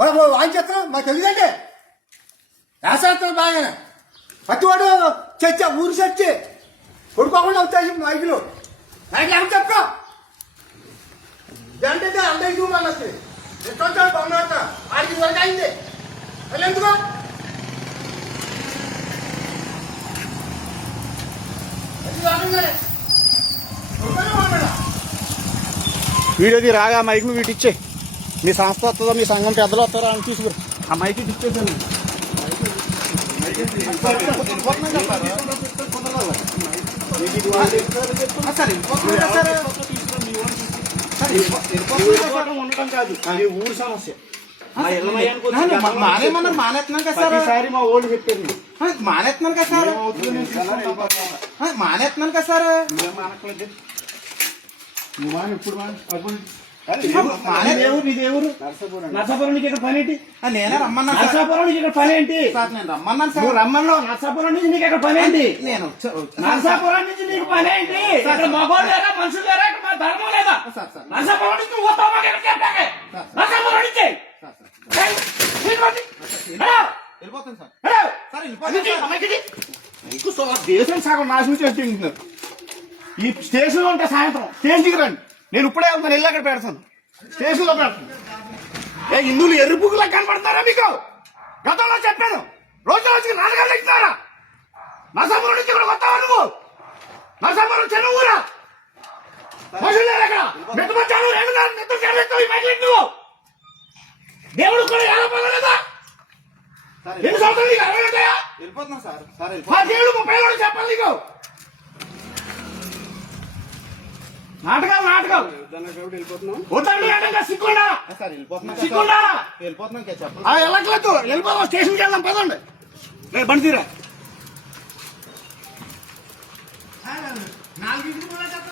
వాయించేస్తున్నాం మాకు తెలియదండి వేసేస్తాం బాగానే పట్టివాడు చచ్చా ఊరు చచ్చి కొడుకోకుండా వచ్చాయి మైకులు మైకులు ఏమని చెప్పుకో అంటే అందరికి చూడాలి వస్తుంది ఎట్లా బాగున్నా ఆడికి వరకు అయింది మళ్ళీ ఎందుకో వీడియోది రాగా మైక్ ను వీటి ఇచ్చే మీ సంస్థ వస్తుందో మీ సంఘం పెద్దలు వస్తారో అని తీసుకురు ఆ మైక్ ఇచ్చేసాను ఉండటం కాదు ఊరు సమస్య మానేమన్నారు మానేస్తున్నాను కదా సార్ మా ఓల్డ్ చెప్పారు మానేస్తున్నాను కదా సార్ మానేస్తున్నాను కదా సార్ ఇప్పుడు నర్సాపురం నుంచి ఇక్కడ పని ఏంటి నేనే రమ్మన్నా నర్సాపురం నుంచి ఇక్కడ పని ఏంటి నేను రమ్మన్నాను సార్ రమ్మన్నా నర్సాపురం నుంచి నీకు ఇక్కడ పని ఏంటి నేను నర్సాపురం నుంచి నీకు పని ఏంటి ఇక్కడ మగోడు లేదా మనుషులు లేదా ఇక్కడ ధర్మం లేదా నర్సాపురం నుంచి నువ్వు నర్సాపురం నుంచి వెళ్ళిపోతాను సార్ దేశం సగం నాశనం చేసి ఈ స్టేషన్ లో ఉంటే సాయంత్రం స్టేషన్కి రండి నేను ఇప్పుడే వెళ్తాను వెళ్ళి అక్కడ పెడతాను స్టేషన్ లో పెడతాను హిందువులు ఎర్రి బుక్కులా కనపడతారా మీకు గతంలో చెప్పాను రోజు రోజుకి నాన్నగారు ఎక్కుతారా నరసాపురం నుంచి ఇక్కడ కొత్తావా నువ్వు నరసాపురం చెరువురా మెత్తమచ్చాను నువ్వు దేవుడు కూడా ఎలా పడలేదా ఎన్ని సంవత్సరాలు నీకు అరవై ఉంటాయా వెళ్ళిపోతున్నా సార్ దేవుడు 30 ఏళ్ళు చెప్పాలి నీకు నాటకాలు సిగ్గుండా వెళ్ళట్లేదు వెళ్ళిపోదాం స్టేషన్కి వెళ్దాం పదండి బండి తీరా